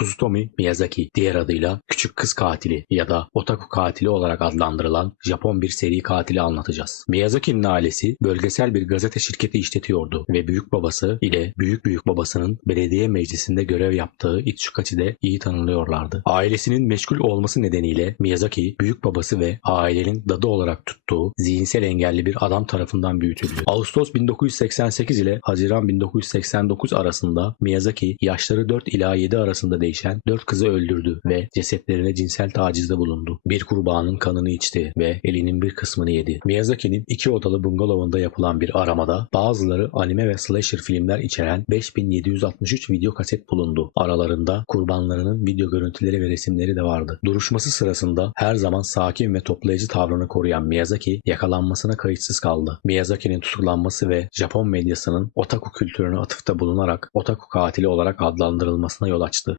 Tsutomi Miyazaki, diğer adıyla Küçük Kız Katili ya da Otaku Katili olarak adlandırılan Japon bir seri katili anlatacağız. Miyazaki'nin ailesi bölgesel bir gazete şirketi işletiyordu ve büyük babası ile büyük büyük babasının belediye meclisinde görev yaptığı Itsukachi'de iyi tanınıyorlardı. Ailesinin meşgul olması nedeniyle Miyazaki, büyük babası ve ailenin dadı olarak tuttuğu zihinsel engelli bir adam tarafından büyütüldü. Ağustos 1988 ile Haziran 1989 arasında Miyazaki yaşları 4 ila 7 arasında değişen 4 kızı öldürdü ve cesetlerine cinsel tacizde bulundu. Bir kurbanın kanını içti ve elinin bir kısmını yedi. Miyazaki'nin iki odalı bungalovunda yapılan bir aramada bazıları anime ve slasher filmler içeren 5763 video kaset bulundu. Aralarında kurbanlarının video görüntüleri ve resimleri de vardı. Duruşması sırasında her zaman sakin ve toplayıcı tavrını koruyan Miyazaki yakalanmasına kayıtsız kaldı. Miyazaki'nin tutuklanması ve Japon medyasının otaku kültürüne atıfta bulunarak otaku katili olarak adlandırılmasına yol açtı.